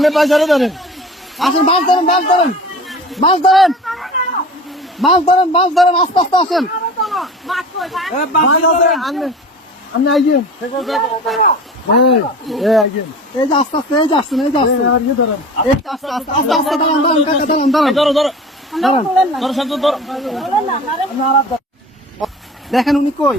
সামনে পয়সারে ধরেন আসেন মাছ ধরেন মাছ ধরেন। মাছ ধরেন। মাছ ধরেন মাছ ধরেন আস্তে আস্তে আসেন। আপনি আপনি এই, যে আস্তে আস্তে এই যে আসছেন এই যে আসছেন। এই যে আস্তে আস্তে আস্তে আস্তে দাঁড়ান দাঁড়ান কাকা দাঁড়ান দাঁড়ান ধরো ধরো। দাঁড়ান ধরো শান্ত ধরো। দেখেন উনি কই?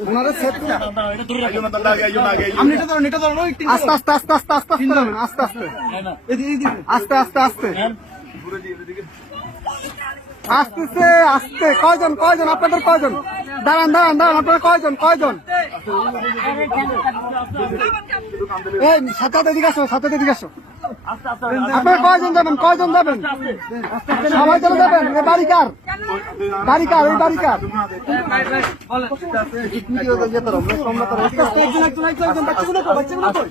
ওনারা আস্তে আস্তে আপনি এটা ধরুন এটা ধরুন আস্তে আস্তে আস্তে আস্তে আস্তে আস্তে নামেন, আস্তে আস্তে। আস্তে আস্তে আস্তে। আস্তে আস্তে কয়জন কয়জন? আপনাদের কয়জন? দাঁড়ান দাঁড়ান দাঁড়ান আপনারা কয়জন কয়জন? এই সাথে এদিকে আসো সাথে এদিকে আসো। আপনারা কয়জন যাবেন কয়জন যাবেন? সবাই চলে যাবেন এ বাড়ি কার? বাড়ি কার এই বাড়ি কার? একজন একজন একজন একজন বাচ্চাগুলো বাচ্চাগুলো কই?